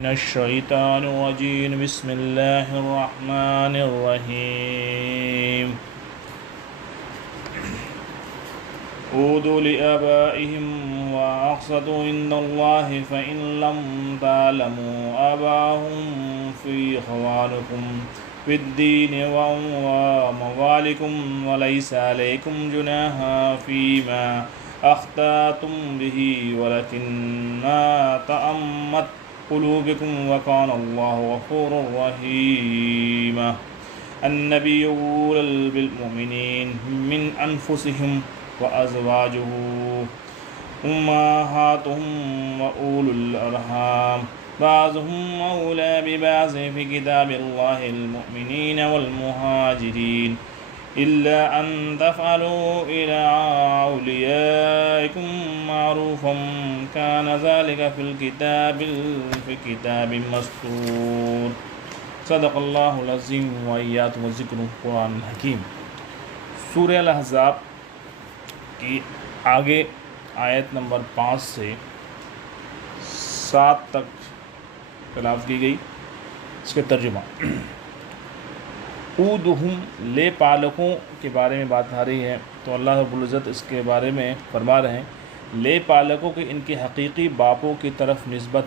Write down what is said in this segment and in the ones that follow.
من الشيطان الرجيم بسم الله الرحمن الرحيم عودوا لآبائهم وأقسطوا عند الله فإن لم تعلموا آباءهم فإخوانكم في الدين وموالكم وليس عليكم جناح فيما أخطأتم به ولكن ما تأمت قلوبكم وكان الله غفورا رحيما النبي أولى بالمؤمنين من أنفسهم وأزواجه أمهاتهم وأولو الأرحام بعضهم أولى ببعض في كتاب الله المؤمنين والمهاجرين إلا أن تفعلوا إلى أوليائكم معروفا كان ذلك في الكتاب مسطور صدق اللہ العظیم وإياكم الذکر قرآن الحکیم۔ سورہ الاحزاب کی آگے آیت نمبر 5 سے 7 تک خلاف کی گئی۔ اس کے ترجمہ اودہم لے پالکوں کے بارے میں بات آ رہی ہے، تو اللہ رب العزت اس کے بارے میں فرما رہے ہیں لے پالکوں کے ان کے حقیقی باپوں کی طرف نسبت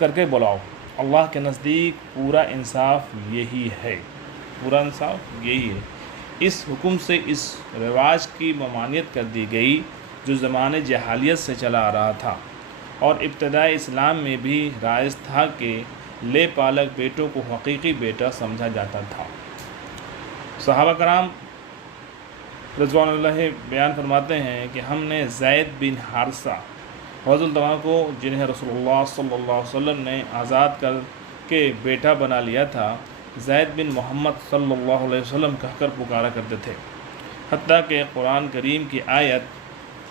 کر کے بلاؤ۔ اللہ کے نزدیک پورا انصاف یہی ہے، پورا انصاف یہی ہے۔ اس حکم سے اس رواج کی ممانعت کر دی گئی جو زمانے جہالیت سے چلا آ رہا تھا، اور ابتدائی اسلام میں بھی رائج تھا کہ لے پالک بیٹوں کو حقیقی بیٹا سمجھا جاتا تھا۔ صحابہ کرام رضوان اللہ بیان فرماتے ہیں کہ ہم نے زید بن حارثہ رضی اللہ عنہ کو، جنہیں رسول اللہ صلی اللہ علیہ وسلم نے آزاد کر کے بیٹا بنا لیا تھا، زید بن محمد صلی اللہ علیہ وسلم کہہ کر پکارا کرتے تھے، حتیٰ کہ قرآن کریم کی آیت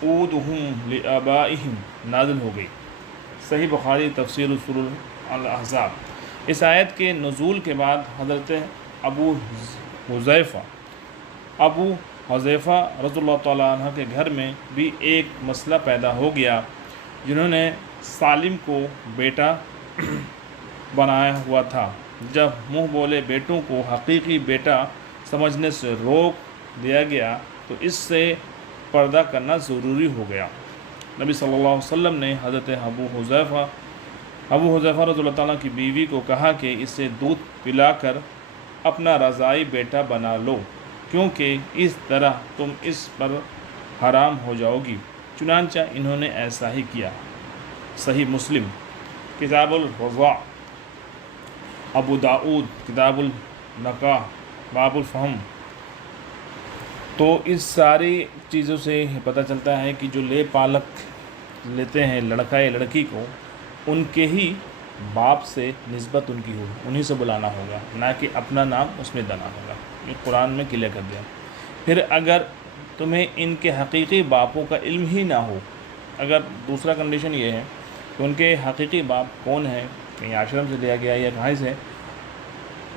اودہم لآبائہم نازل ہو گئی۔ صحیح بخاری تفسیر سورہ الاحزاب۔ اس آیت کے نزول کے بعد حضرت ابو حذیفہ رضی اللہ تعالیٰ عنہ کے گھر میں بھی ایک مسئلہ پیدا ہو گیا، جنہوں نے سالم کو بیٹا بنایا ہوا تھا۔ جب منہ بولے بیٹوں کو حقیقی بیٹا سمجھنے سے روک دیا گیا تو اس سے پردہ کرنا ضروری ہو گیا۔ نبی صلی اللہ علیہ وسلم نے حضرت ابو حذیفہ رضی اللہ تعالیٰ کی بیوی کو کہا کہ اسے دودھ پلا کر اپنا رضاعی بیٹا بنا لو، کیونکہ اس طرح تم اس پر حرام ہو جاؤ گی۔ چنانچہ انہوں نے ایسا ہی کیا۔ صحیح مسلم کتاب الرضاع، ابو داؤد کتاب النکاح باب الفہم۔ تو اس ساری چیزوں سے پتہ چلتا ہے کہ جو لے پالک لیتے ہیں لڑکا یا لڑکی کو، ان کے ہی باپ سے نسبت ان کی ہو، انہی سے بلانا ہوگا، نہ کہ اپنا نام اس میں دینا ہوگا۔ یہ قرآن میں کلیئر کر دیا۔ پھر اگر تمہیں ان کے حقیقی باپوں کا علم ہی نہ ہو، اگر دوسرا کنڈیشن یہ ہے کہ ان کے حقیقی باپ کون ہیں، کہیں آشرم سے لیا گیا یا کہیں سے،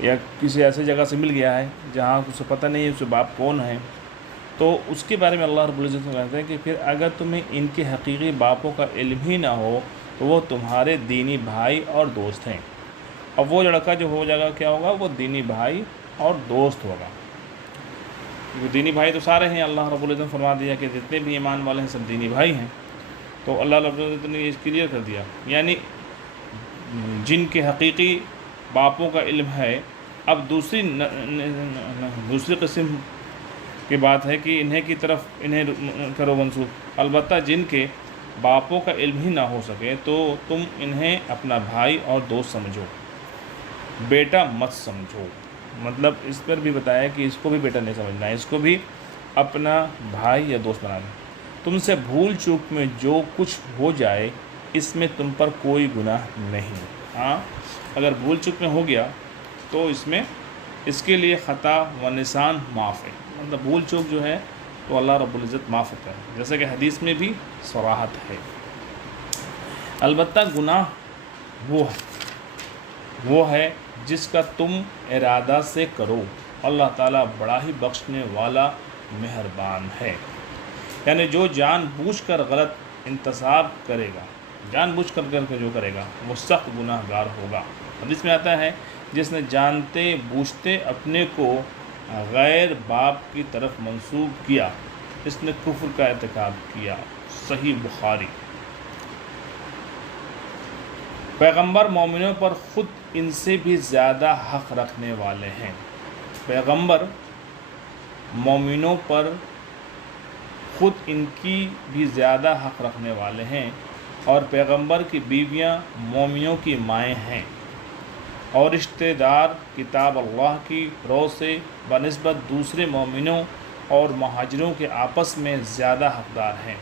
یا کسی ایسے جگہ سے مل گیا ہے جہاں اسے پتہ نہیں ہے اسے باپ کون ہیں، تو اس کے بارے میں اللہ رب العزت کہتے ہیں کہ پھر اگر تمہیں ان کے حقیقی باپوں کا علم ہی نہ ہو تو وہ تمہارے دینی بھائی اور دوست ہیں۔ اب وہ لڑکا جو ہو جائے گا کیا ہوگا؟ وہ دینی بھائی اور دوست ہوگا۔ وہ دینی بھائی تو سارے ہیں، اللہ رب العزت نے فرما دیا کہ جتنے بھی ایمان والے ہیں سب دینی بھائی ہیں، تو اللہ رب العزت نے یہ کلیئر کر دیا۔ یعنی جن کے حقیقی باپوں کا علم ہے، اب دوسری قسم کی بات ہے کہ انہیں کی طرف انہیں کرو منسوخ۔ البتہ جن کے باپوں کا علم ہی نہ ہو سکے تو تم انہیں اپنا بھائی اور دوست سمجھو، بیٹا مت سمجھو۔ مطلب اس پر بھی بتایا کہ اس کو بھی بیٹا نہیں سمجھنا ہے، اس کو بھی اپنا بھائی یا دوست بنانا ہے۔ تم سے بھول چوک میں جو کچھ ہو جائے اس میں تم پر کوئی گناہ نہیں۔ ہاں، اگر بھول چوک میں ہو گیا تو اس کے لیے خطا و نسیان معاف ہے، مطلب بھول چوک جو ہے تو اللہ رب العزت معاف ہوتا ہے، جیسا کہ حدیث میں بھی صراحت ہے۔ البتہ گناہ وہ ہے جس کا تم ارادہ سے کرو، اللہ تعالیٰ بڑا ہی بخشنے والا مہربان ہے۔ یعنی جو جان بوجھ کر غلط انتصاب کرے گا جان بوجھ کر کے جو کرے گا وہ سخت گناہ گار ہوگا۔ حدیث میں آتا ہے جس نے جانتے بوجھتے اپنے کو غیر باپ کی طرف منسوب کیا اس نے کفر کا ارتکاب کیا۔ صحیح بخاری۔ پیغمبر مومنوں پر خود ان سے بھی زیادہ حق رکھنے والے ہیں۔ پیغمبر مومنوں پر خود ان کی بھی زیادہ حق رکھنے والے ہیں، اور پیغمبر کی بیویاں مومنوں کی مائیں ہیں، اور رشتہ دار کتاب اللہ کی رو سے بنسبت دوسرے مومنوں اور مہاجروں کے آپس میں زیادہ حقدار ہیں۔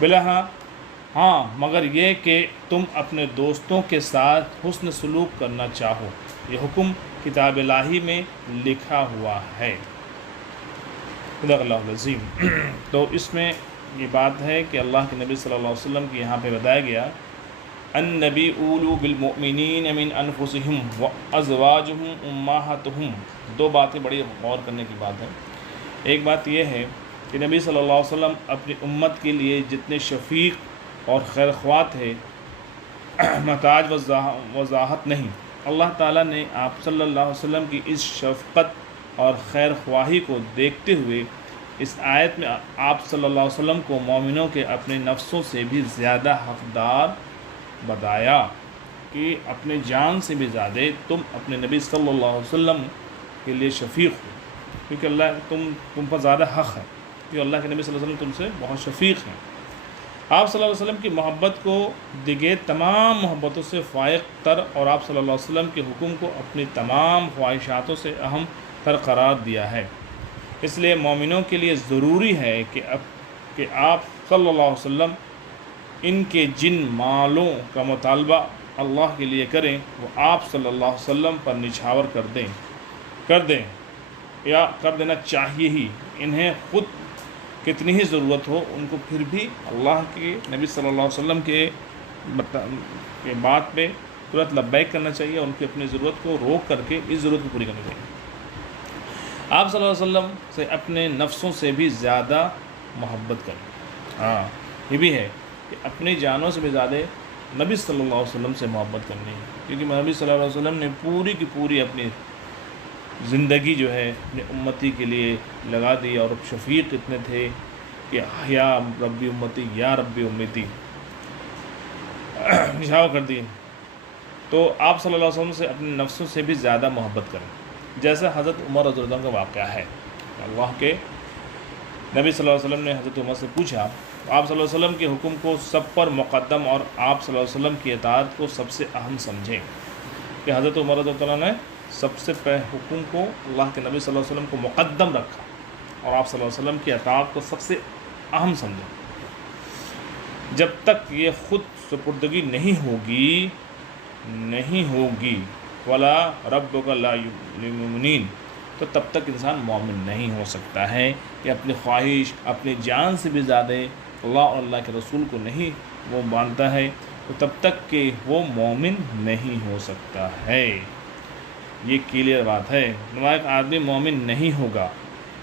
بلہا ہاں مگر یہ کہ تم اپنے دوستوں کے ساتھ حسن سلوک کرنا چاہو، یہ حکم کتاب الہی میں لکھا ہوا ہے۔ صدق اللہ العظیم۔ تو اس میں یہ بات ہے کہ اللہ کے نبی صلی اللہ علیہ وسلم کی یہاں پہ بتایا گیا النبی اولو بالمؤمنین من انفسہم وازواجہم امہاتہم۔ دو باتیں بڑی غور کرنے کی بات ہے۔ ایک بات یہ ہے کہ نبی صلی اللہ علیہ وسلم اپنی امت کے لیے جتنے شفیق اور خیر خواہ تھے، محتاج وضاحت نہیں۔ اللہ تعالیٰ نے آپ صلی اللہ علیہ وسلم کی اس شفقت اور خیر خواہی کو دیکھتے ہوئے اس آیت میں آپ صلی اللہ علیہ وسلم کو مومنوں کے اپنے نفسوں سے بھی زیادہ حقدار بتایا کہ اپنے جان سے بھی زیادہ تم اپنے نبی صلی اللہ علیہ وسلم کے لیے شفیق ہو، کیونکہ اللہ تم پر زیادہ حق ہے، کیونکہ اللہ کے نبی صلی اللہ علیہ وسلم تم سے بہت شفیق ہیں۔ آپ صلی اللہ علیہ وسلم کی محبت کو دیگر تمام محبتوں سے فائق تر، اور آپ صلی اللہ علیہ وسلم کے حکم کو اپنی تمام خواہشاتوں سے اہم تر قرار دیا ہے۔ اس لیے مومنوں کے لیے ضروری ہے کہ آپ صلی اللہ علیہ وسلم ان کے جن مالوں کا مطالبہ اللہ کے لیے کریں وہ آپ صلی اللہ علیہ وسلم پر نچھاور کر دیں یا کر دینا چاہیے ہی۔ انہیں خود کتنی ہی ضرورت ہو ان کو پھر بھی اللہ کے نبی صلی اللہ علیہ وسلم کے بات پہ ترنت لبیک کرنا چاہیے، ان کی اپنی ضرورت کو روک کر کے اس ضرورت کو پوری کرنی چاہیے۔ آپ صلی اللہ علیہ وسلم سے اپنے نفسوں سے بھی زیادہ محبت کریں۔ ہاں یہ بھی ہے کہ اپنی جانوں سے بھی زیادہ نبی صلی اللہ علیہ وسلم سے محبت کرنی ہے، کیونکہ نبی صلی اللہ علیہ وسلم نے پوری کی پوری اپنی زندگی جو ہے اپنی امتی کے لیے لگا دی، اور شفیق اتنے تھے کہ یا ربی امتی یا ربی امتی نشاور کر دی۔ تو آپ صلی اللہ علیہ وسلم سے اپنے نفسوں سے بھی زیادہ محبت کریں، جیسا حضرت عمر رضی اللہ عنہ کا واقعہ ہے۔ اللہ کے نبی صلی اللہ علیہ وسلم نے حضرت عمر سے پوچھا، آپ صلی اللہ علیہ وسلم کے حکم کو سب پر مقدم اور آپ صلی اللہ علیہ وسلم کی اطاعت کو سب سے اہم سمجھیں، کہ حضرت عمر رضی اللہ عنہ نے سب سے پہلے حکم کو اللہ کے نبی صلی اللہ علیہ وسلم کو مقدم رکھا اور آپ صلی اللہ علیہ وسلم کی اطاعت کو سب سے اہم سمجھا۔ جب تک یہ خود سپردگی نہیں ہوگی ولا ربک لا یؤمنون، تو تب تک انسان مومن نہیں ہو سکتا ہے کہ اپنی خواہش اپنی جان سے بھی زیادہ اللہ اور اللہ کے رسول کو نہیں وہ مانتا ہے، تو تب تک کہ وہ مومن نہیں ہو سکتا ہے۔ یہ کلیئر بات ہے۔ ایک آدمی مومن نہیں ہوگا۔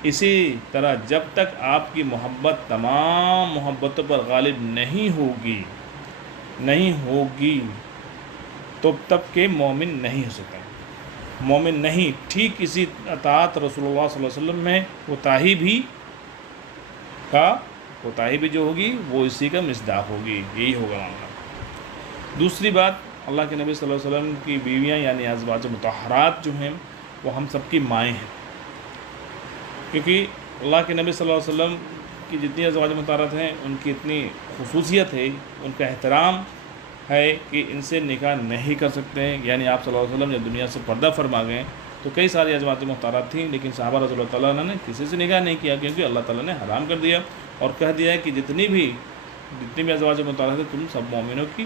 اسی طرح جب تک آپ کی محبت تمام محبتوں پر غالب نہیں ہوگی تو تب کہ مومن نہیں ہو سکتا، مومن نہیں۔ ٹھیک اسی اطاعت رسول اللہ صلی اللہ علیہ وسلم میں کوتاہی بھی جو ہوگی وہ اسی کا مصداق ہوگی، یہی ہوگا معاملہ۔ دوسری بات، اللہ کے نبی صلی اللہ علیہ وسلم کی بیویاں یعنی ازواج مطہرات جو ہیں وہ ہم سب کی مائیں ہیں، کیونکہ اللہ کے نبی صلی اللہ علیہ وسلم کی جتنی ازواج مطہرات ہیں ان کی اتنی خصوصیت ہے، ان کا احترام ہے کہ ان سے نکاح نہیں کر سکتے ہیں۔ یعنی آپ صلی اللہ علیہ وسلم جب دنیا سے پردہ فرما گئے تو کئی ساری ازواج مطہرات تھیں، لیکن صحابہ رضی اللہ تعالیٰ نے کسی سے نکاح نہیں کیا، کیونکہ اللہ تعالیٰ نے حرام کر دیا اور کہہ دیا ہے کہ جتنی بھی ازواج مطہرات ہیں تم سب مومنوں کی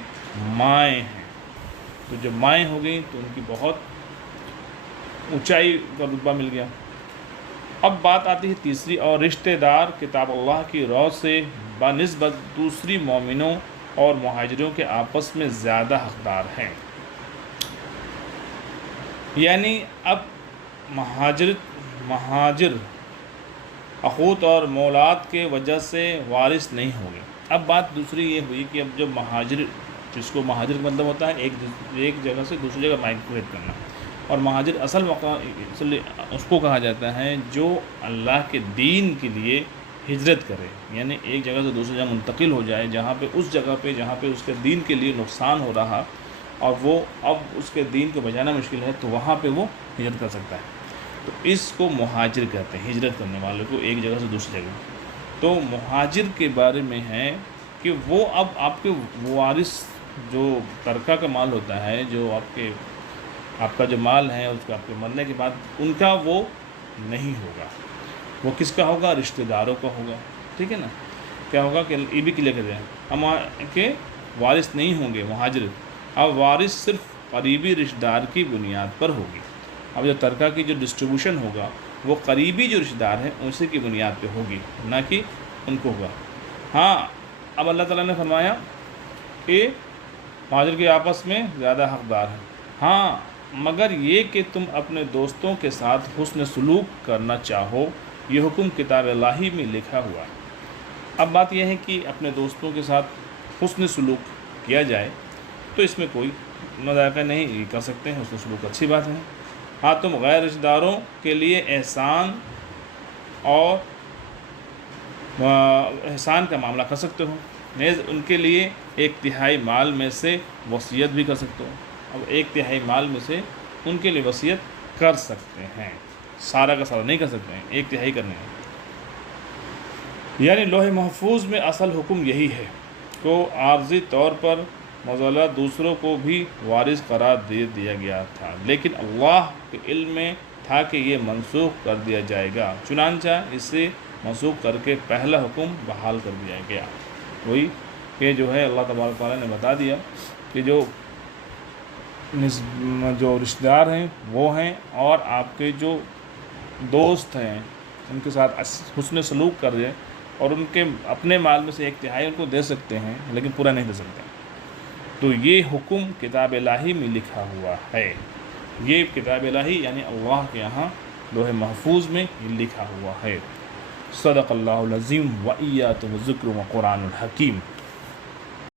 مائیں ہیں۔ تو جب مائیں ہو گئیں تو ان کی بہت اونچائی کا رتبہ مل گیا۔ اب بات آتی ہے تیسری، اور رشتہ دار کتاب اللہ کی رو سے بنسبت دوسری مومنوں اور مہاجروں کے آپس میں زیادہ حقدار ہیں۔ یعنی اب مہاجر اخوت اور مولاد کے وجہ سے وارث نہیں ہوں گے، اب بات دوسری یہ ہوئی کہ اب جب مہاجر، جس کو مہاجر کا مطلب ہوتا ہے ایک جگہ سے دوسری جگہ مائگریٹ کرنا، اور مہاجر اصل اس کو کہا جاتا ہے جو اللہ کے دین کے لیے ہجرت کرے، یعنی ایک جگہ سے دوسری جگہ منتقل ہو جائے، جہاں پہ اس جگہ پہ جہاں پہ اس کے دین کے لیے نقصان ہو رہا اور وہ اب اس کے دین کو بچانا مشکل ہے، تو وہاں پہ وہ ہجرت کر سکتا ہے، تو اس کو مہاجر کہتے ہیں، ہجرت کرنے والے کو ایک جگہ سے دوسری جگہ۔ تو مہاجر کے بارے میں ہے کہ وہ اب آپ کے وارث جو ترکہ کا مال ہوتا ہے، جو آپ کا جو مال ہے اس کو آپ کے مرنے کے بعد ان کا وہ نہیں ہوگا، وہ کس کا ہوگا؟ رشتہ داروں کا ہوگا، ٹھیک ہے نا۔ کیا ہوگا کہ یہ بھی کلیئر کر دیں، ہم کے وارث نہیں ہوں گے مہاجر، اب وارث صرف قریبی رشتہ دار کی بنیاد پر ہوگی۔ اب جو ترکہ کی جو ڈسٹریبیوشن ہوگا وہ قریبی جو رشتہ دار ہیں اسی کی بنیاد پہ ہوگی، نہ کہ ان کو ہوگا۔ ہاں، اب اللہ تعالیٰ نے فرمایا کہ مہاجر کے آپس میں زیادہ حقدار ہیں، ہاں مگر یہ کہ تم اپنے دوستوں کے ساتھ حسن سلوک کرنا چاہو، یہ حکم کتاب الہی میں لکھا ہوا ہے۔ اب بات یہ ہے کہ اپنے دوستوں کے ساتھ حسن سلوک کیا جائے تو اس میں کوئی مذائقہ نہیں، یہ کر سکتے ہیں، حسن سلوک اچھی بات ہے۔ ہاں، تم غیر رشتہ داروں کے لیے احسان کا معاملہ کر سکتے ہو، نیز ان کے لیے 1/3 مال میں سے وصیت بھی کر سکتے ہو۔ اب 1/3 مال میں سے ان کے لیے وصیت کر سکتے ہیں، سارا کا سارا نہیں کر سکتے ہیں، 1/3 کرنے ہیں۔ یعنی لوح محفوظ میں اصل حکم یہی ہے کہ عارضی طور پر مظلہ دوسروں کو بھی وارث قرار دے دیا گیا تھا، لیکن اللہ کے علم میں تھا کہ یہ منسوخ کر دیا جائے گا، چنانچہ اسے منسوخ کر کے پہلا حکم بحال کر دیا گیا۔ وہی کہ جو ہے اللہ تبارک تعالیٰ نے بتا دیا کہ جو رشتہ دار ہیں وہ ہیں، اور آپ کے جو دوست ہیں ان کے ساتھ حسن سلوک کر دیں، اور ان کے اپنے مال میں سے 1/3 ان کو دے سکتے ہیں لیکن پورا نہیں دے سکتے۔ تو یہ حکم کتاب الہی میں لکھا ہوا ہے، یہ کتاب الہی یعنی اللہ کے یہاں لوح محفوظ میں یہ لکھا ہوا ہے۔ صدق اللہ العظیم و ایاتہ الذکر و قرآن الحکیم۔